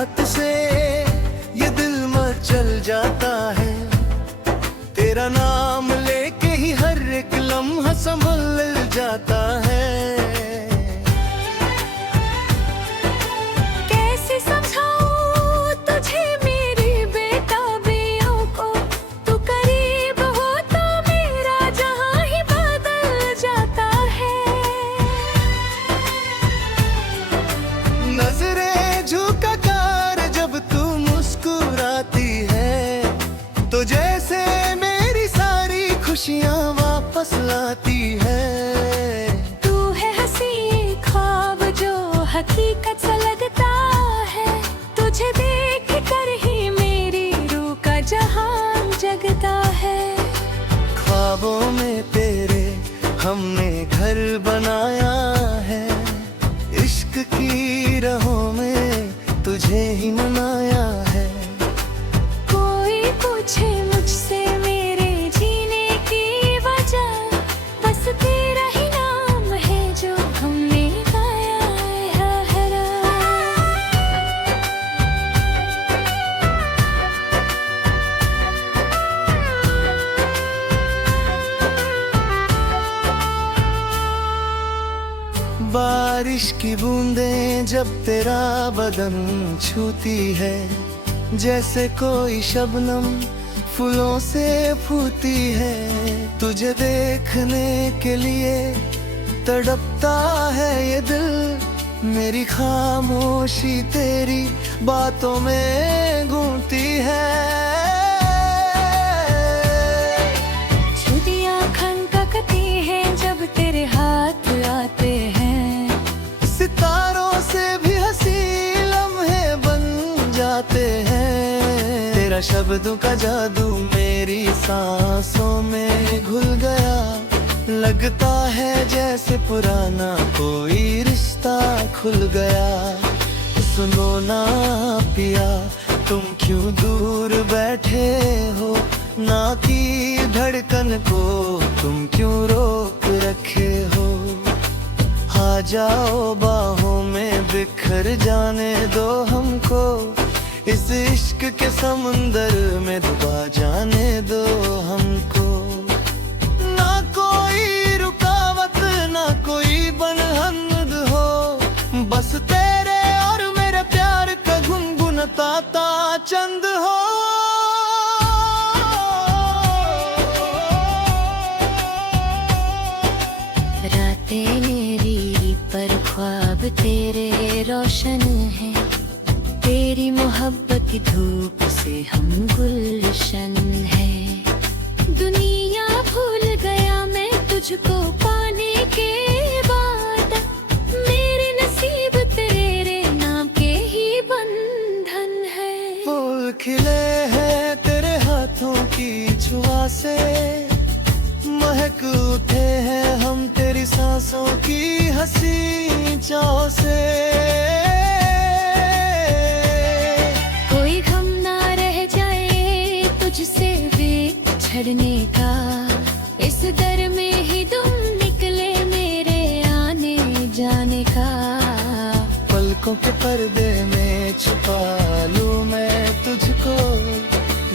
चाहत से ये दिल मचल जाता है। तेरा नाम लेके ही हर एक लम्हा संभल जाता है। कैसे समझाऊं तुझे मेरी बेताबियों को, तू करीब हो तो मेरा जहां ही बदल जाता है। नजरें झुका कर जब तू मुस्कुराती है, तो जैसे मेरी सारी खुशियां वापस लाती है। तू है हंसी ख्वाब जो हकीकत सा लगता है, तुझे देख कर ही मेरी रूह का जहां जगता है। ख्वाबों में तेरे हमने घर बनाया है, इश्क की राहों में तुझे ही मनाया है। कोई पूछे मुझसे मेरे जीने की वजह, बस तेरा ही नाम है जो हमने गाया है। बारिश की बूंदें जब तेरा बदन छूती है, जैसे कोई शबनम फूलों से फूटी है। तुझे देखने के लिए तड़पता है ये दिल, मेरी खामोशी तेरी बातों में गूंजती है। छुट्टियां खनकती हैं जब तेरे हाथ आते हैं, सितारों से भी हंसी लम्हे बन जाते हैं। तेरा शब्दों का जादू मेरी सांसों में घुल गया, लगता है जैसे पुराना कोई रिश्ता खुल गया। सुनो ना पिया, तुम क्यों दूर बैठे हो, ना की धड़कन को तुम क्यों रोक रखे हो। आ जाओ बाहों में बिखर जाने दो हमको, इस इश्क के समुंदर में डुबा जाने दो हमको। ना कोई रुकावट ना कोई बंधन हो, बस तेरे और मेरे प्यार का गुनगुनाता चंद हो। रातें मेरी पर ख्वाब तेरे रोशन है, तेरी मोहब्बत की धूप से हम गुलशन है। दुनिया भूल गया मैं तुझको पाने के बाद, मेरे नसीब तेरे नाम के ही बंधन है। फूल खिले हैं तेरे हाथों की छुआ से, महक उठे हैं हम तेरी सांसों की हंसी चाव से। कोई गम ना रह जाए तुझसे बिछड़ने का, इस दर में ही तुम निकले मेरे आने जाने का। पलकों के पर्दे में छुपा लूं मैं तुझको,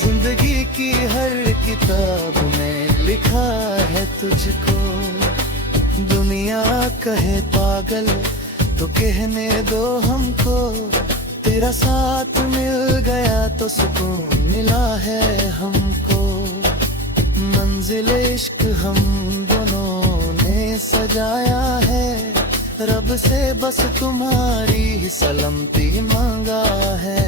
जिंदगी की हर किताब में लिखा है तुझको। दुनिया कहे पागल तो कहने दो हमको, तेरा साथ मिल गया तो सुकून मिला है हमको। मंजिल इश्क हम दोनों ने सजाया है, रब से बस तुम्हारी ही सलामती मांगा है।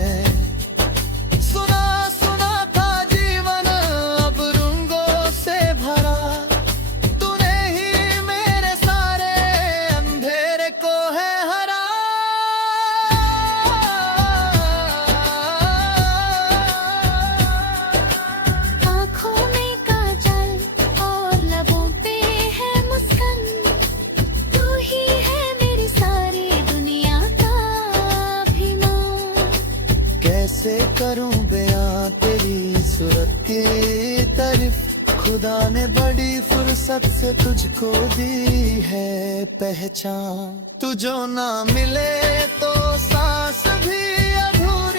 सुना सुना था जीवन अब रंगों से भरा, तूने ही मेरे सारे अंधेरे को है हरा। आँखों में काजल और लबों पे है मुस्कान, तू ही है मेरी सारी दुनिया का अभिमान। कैसे करूं बयां तेरी सूरत की तारीफ, खुदा ने बड़ी फुर्सत से तुझको दी है पहचान। तू जो ना मिले तो सांस भी अधूरी।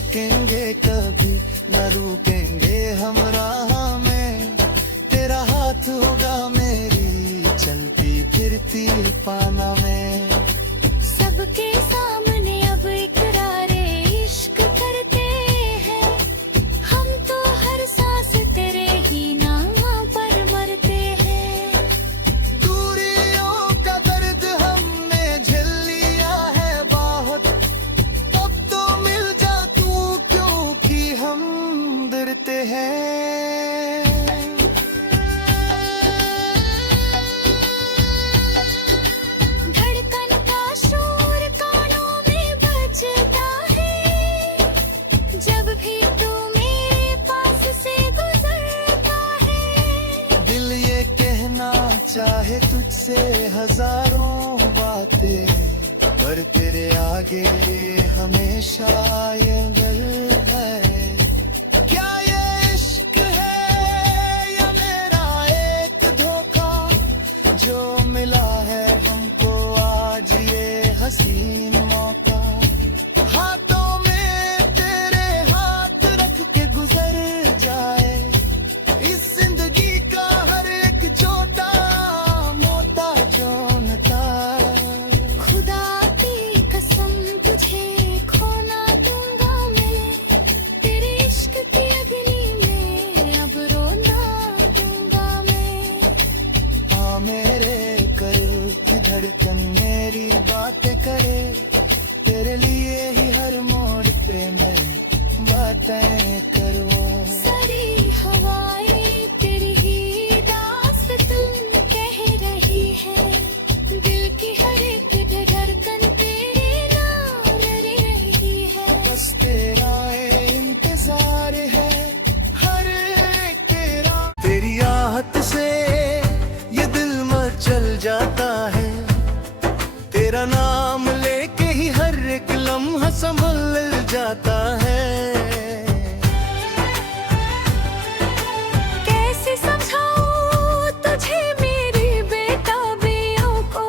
थकेंगे कभी, न रुकेंगे हम राह में। तेरा हाथ होगा मेरी चलती फिरती पाना में। सबके सामने अब इकरारे इश्क करते हैं, हम तो हर सांस तेरे ही नाम पर मरते हैं। दूरियों का दर्द हमने झेल लिया है बहुत, तब तो मिल जा तू क्योंकि हम डरते हैं। धड़कन का शोर कानों में बजता है, जब भी तू मेरे पास से गुजरता है। दिल ये कहना चाहे तुझसे हजारों बातें, पर तेरे आगे हमेशा ये डर है। क्या ये इश्क है या मेरा एक धोखा, जो मिला है हमको आज ये हसीन मौका। हाथों में तेरे हाथ रख के गुजर जाए इस जिंदगी का हर एक छोटा मोटा जोनता। खुदा की कसम तुझे खोना दूंगा मैं, तेरे इश्क की अग्नि में अब रोना दूंगा मैं। हाँ मेरे करीब की धड़कन मेरी बातें करे, तेरे लिए ही हर मोड़ पे मैं बातें करूँ। सारी हवाएं तेरी ही दास्तां कह रही है, दिल की हर एक धड़कन तेरे नाम रह रही है। बस तेरा इंतजार है हर एक तेरा। तेरी आहट से ये दिल मचल जाता है, तेरा नाम लेके ही हर एक लम्हा संभल जाता है। कैसे समझाऊं तुझे मेरी बेताबियों को,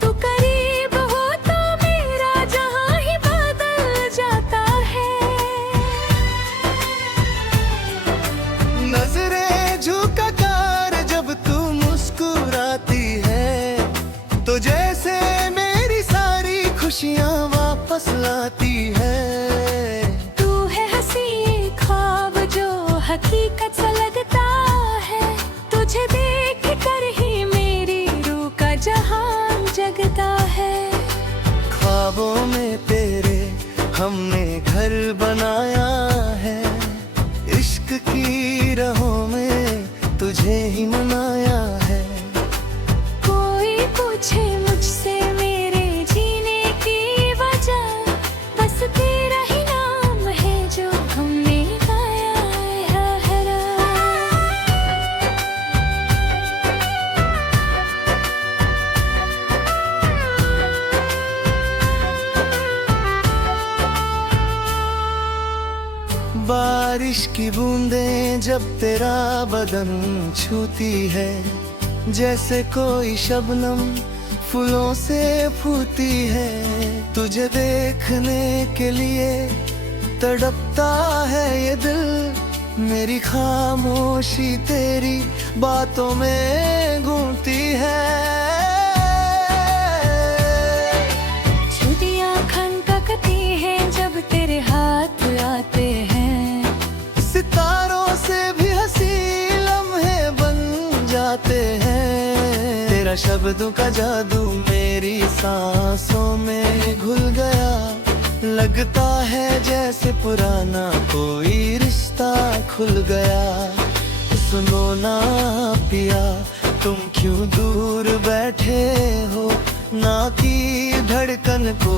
तू करीब हो तो मेरा जहां ही बदल जाता है। नजरें झुका कर जब तू मुस्कुराती है, तो जैसे मेरी सारी खुशियां वापस लाती है। तू है हंसी ख्वाब जो हकीकत सा लगता है, तुझे देख कर ही मेरी रूह का जहां जगता है। ख्वाबों में तेरे हमने घर बनाया है, इश्क की राहों में तुझे ही मनाया है। कोई पूछे मुझसे मेरे जीने की वजह, बस तेरा ही नाम है जो हमने गाया है। बारिश की बूंदें जब तेरा बदन छूती है, जैसे कोई शबनम फूलों से फूटी है। तुझे देखने के लिए तड़पता है ये दिल, मेरी खामोशी तेरी बातों में गूंजती है। छुट्टियां खनकती हैं जब तेरे हाथ आते हैं, सितारों से भी हंसी लम्हे बन जाते हैं। तेरा शब्दों का जादू मेरी सांसों में घुल गया, लगता है जैसे पुराना कोई रिश्ता खुल गया। सुनो ना पिया, तुम क्यों दूर बैठे हो, ना की धड़कन को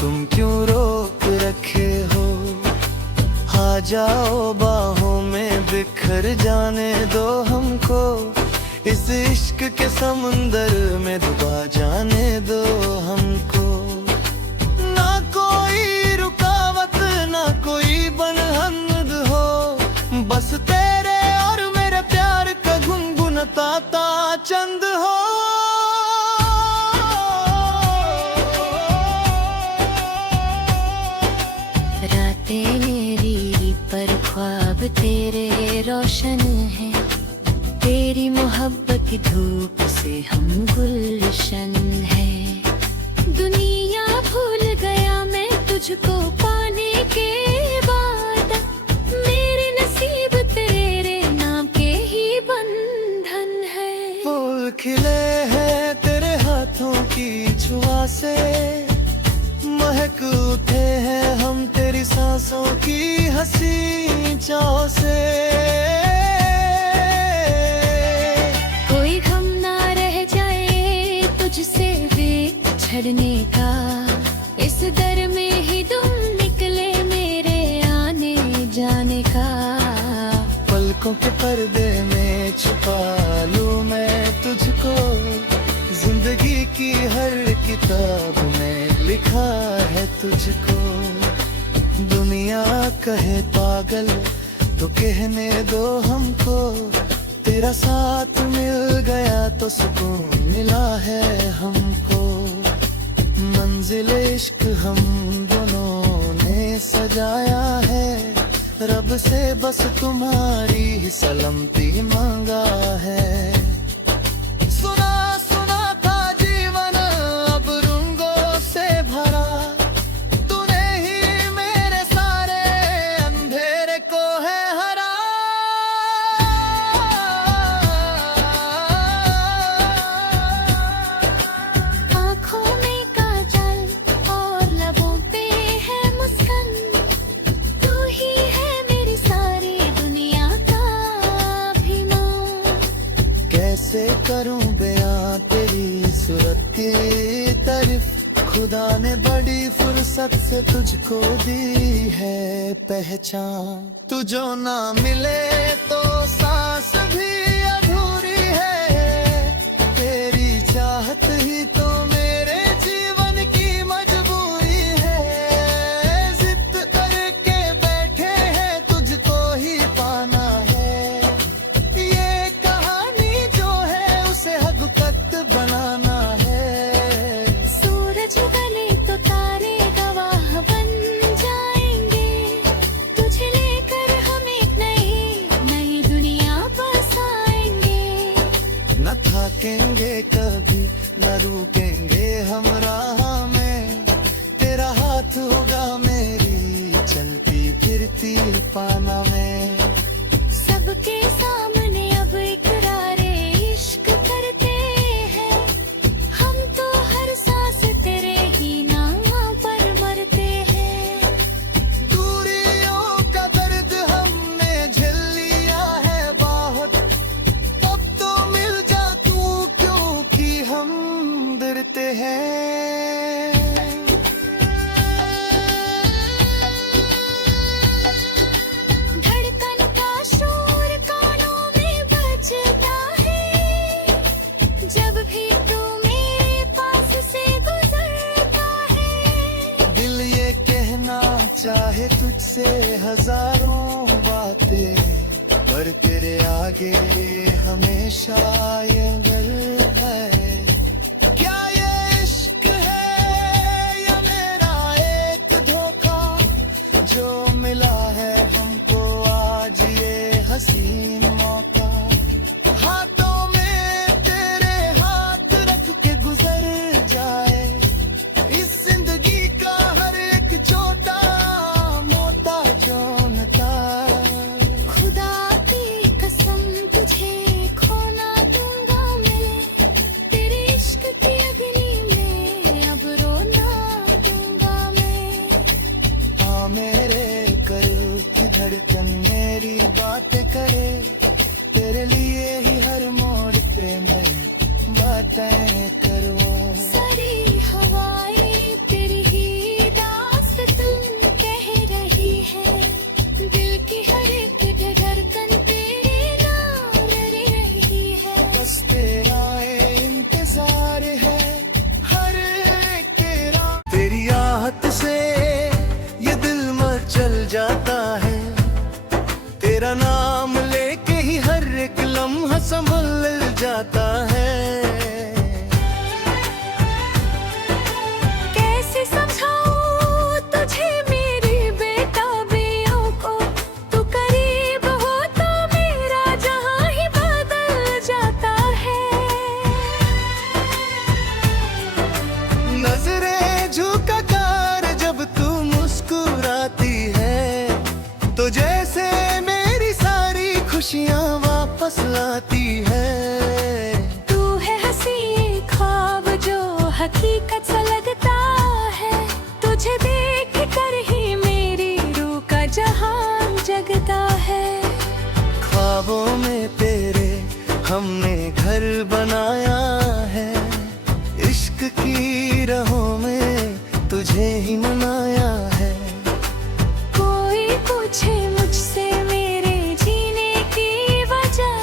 तुम क्यों रोक रखे हो। आ जाओ बाहों में बिखर जाने दो हमको, इस इश्क के समुंदर में डुबा जाने दो हमको। ना कोई रुकावट ना कोई बनहद हो, बस तेरे और मेरे प्यार का गुनगुनाता चंद हो। रातें तेरे रोशन है, तेरी मोहब्बत की धूप से हम गुलशन है। दुनिया भूल गया मैं तुझको पाने के बाद, मेरे नसीब तेरे नाम के ही बंधन है। फूल खिले हैं तेरे हाथों की छुआ से, महक उठे हैं हम तेरी सांसों की हंसी चाव से। कोई गम ना रह जाए तुझसे बिछड़ने का, इस दर में ही तुम निकले मेरे आने जाने का। पलकों के पर्दे में छुपा लूं मैं तुझको, जिंदगी की हर किताब में लिखा है तुझको। दुनिया कहे पागल तो कहने दो हमको, तेरा साथ मिल गया तो सुकून मिला है हमको। मंजिल इश्क हम दोनों ने सजाया है, रब से बस तुम्हारी ही सलामती मांगा है। सुना सुना था जीवन अब रंगों से भरा, तूने ही मेरे सारे अंधेरे को है हरा। आँखों में काजल और लबों पे है मुस्कान, तू ही है मेरी सारी दुनिया का अभिमान। कैसे करूं बयां तेरी सूरत की तारीफ, खुदा ने बड़ी फुर्सत से तुझको दी है पहचान। तू जो ना मिले तो सांस भी अधूरी है, तेरी चाहत ही तो मेरे जीवन की मजबूरी है। जिद करके बैठे हैं तुझको ही पाना है, ये कहानी जो है उसे हकीकत बनाना है। सूरज गले तो तारे गवाह बन जाएंगे, तुझे लेकर हम एक नई दुनिया बसाएंगे। न थकेंगे कभी न रुकेंगे हम राह में, तेरा हाथ होगा मेरी चलती फिरती पाना में। सबके सामने अब इकरारे इश्क करते हैं, हम तो हर सांस तेरे ही नाम पर मरते हैं। दूरियों का दर्द हमने झेल लिया है बहुत, अब तो मिल जा तू क्योंकि हम डरते हैं। धड़कन का शोर कानों में बजता है, जब भी तू मेरे पास से गुजरता है। दिल ये कहना चाहे तुझसे हजारों बातें, पर तेरे आगे हमेशा ये गर्व है। क्या ये इश्क है या मेरा एक धोखा, जो मिला है हमको आज ये हसीन मौका। हाथों में तेरे हाथ रख के गुजर जाए इस जिंदगी का हर एक छोटा मोटा जोनता। खुदा की कसम तुझे खो ना दूंगा मैं, तेरे इश्क की अग्नि में अब रो ना दूंगा मैं। हाँ मेरे करो की धड़कन मेरी बातें करे, तेरे लिए ही हर मोड़ पे मैं बातें करूँ। सारी हवाएं तेरी ही दास्तां कह रही है, दिल की हर एक धड़कन तेरे नाम रह रही है। बस तेरा इंतजार है हर एक तेरा। तेरी आहट से ये दिल मचल जाता है, तेरा नाम लेके ही हर एक लम्हा संभल जाता है। कैसे समझाऊं तुझे मेरी बेताबियों को, तू करीब खुशियाँ वापस लाती है। तू है हंसी ख्वाब जो हकीकत सा लगता है, तुझे देख कर ही मेरी रूह का जहान जगता है। ख्वाबों में तेरे हमने घर बनाया है, इश्क की राहों में तुझे ही मनाया है। कोई पूछे मुझसे मेरे जीने की वजह,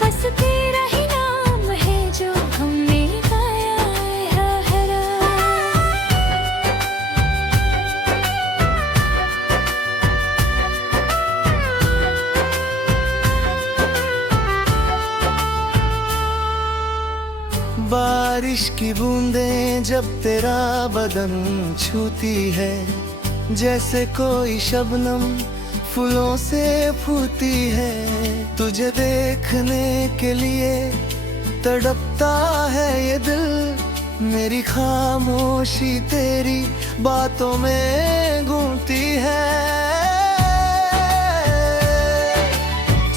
बस तेरा ही नाम है जो हमने गाया है। बारिश की बूंदें जब तेरा बदन छूती है, जैसे कोई शबनम फूलों से फूटी है। तुझे देखने के लिए तड़पता है ये दिल, मेरी खामोशी तेरी बातों में गूंजती है।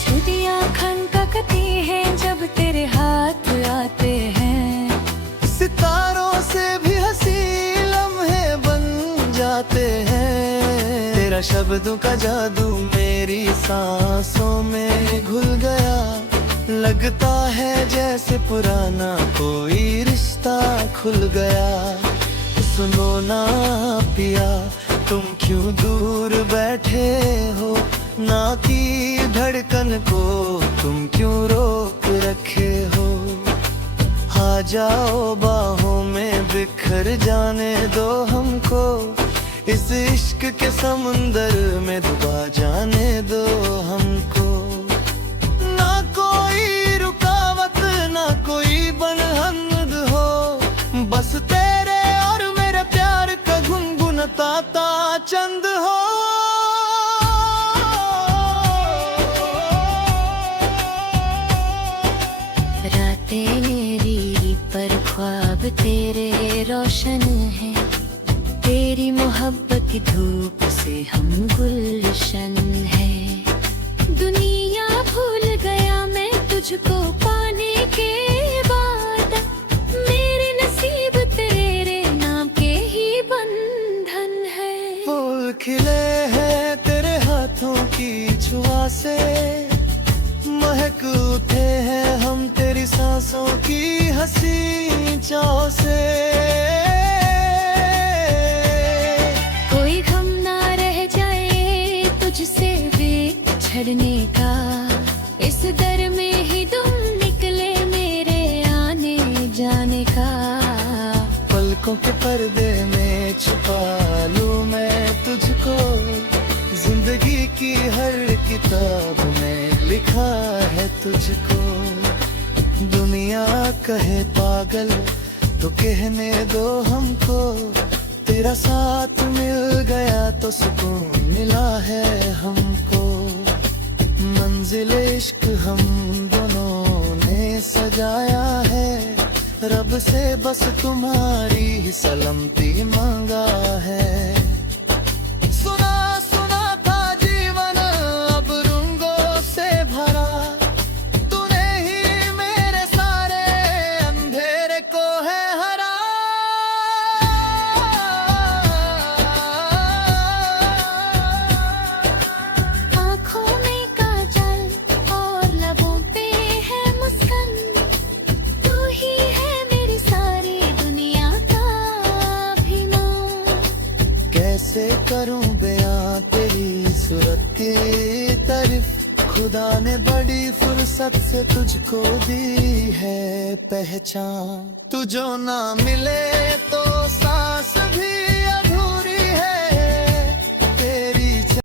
छुट्टियां खनकती हैं जब तेरे हाथ आते हैं, सितारों से भी हंसी लम्हे बन जाते हैं। तेरा शब्दों का जादू मेरी सांसों में घुल गया, लगता है जैसे पुराना कोई रिश्ता खुल गया। सुनो ना पिया, तुम क्यों दूर बैठे हो, ना की धड़कन को तुम क्यों रोक रखे हो। आ जाओ बाहों में बिखर जाने दो हमको, इस इश्क के समुंदर में डुबा जाने दो हमको। ना कोई रुकावट ना कोई बंधन हो, बस तेरे और मेरे प्यार का गुनगुनाता चंद हो। रातें मेरी पर ख्वाब तेरे रोशन है, तेरी मोहब्बत की धूप से हम गुलशन है। दुनिया भूल गया मैं तुझको पाने के बाद, मेरे नसीब तेरे नाम के ही बंधन है। फूल खिले हैं तेरे हाथों की छुआ से, महक उठे हैं हम तेरी सांसों की हंसी चाव से। कोई गम ना रह जाए तुझसे बिछड़ने का, इस दर में ही तुम निकले मेरे आने जाने का। पलकों के पर्दे में छुपा लूं मैं तुझको, जिंदगी की हर किताब में लिखा है तुझको। दुनिया कहे पागल तो कहने दो हमको, तेरा साथ मिल गया तो सुकून मिला है हमको। मंजिल इश्क हम दोनों ने सजाया है, रब से बस तुम्हारी ही सलामती मांगा है। सुना सुना था जीवन अब रंगों से भरा, तूने ही मेरे सारे अंधेरे को है हरा। आँखों में काजल और लबों पे है मुस्कान, तू ही है मेरी सारी दुनिया का अभिमान। कैसे करूं बयां तेरी सूरत की तारीफ, खुदा ने बड़ी फुर्सत से तुझको दी है पहचान। तू जो ना मिले तो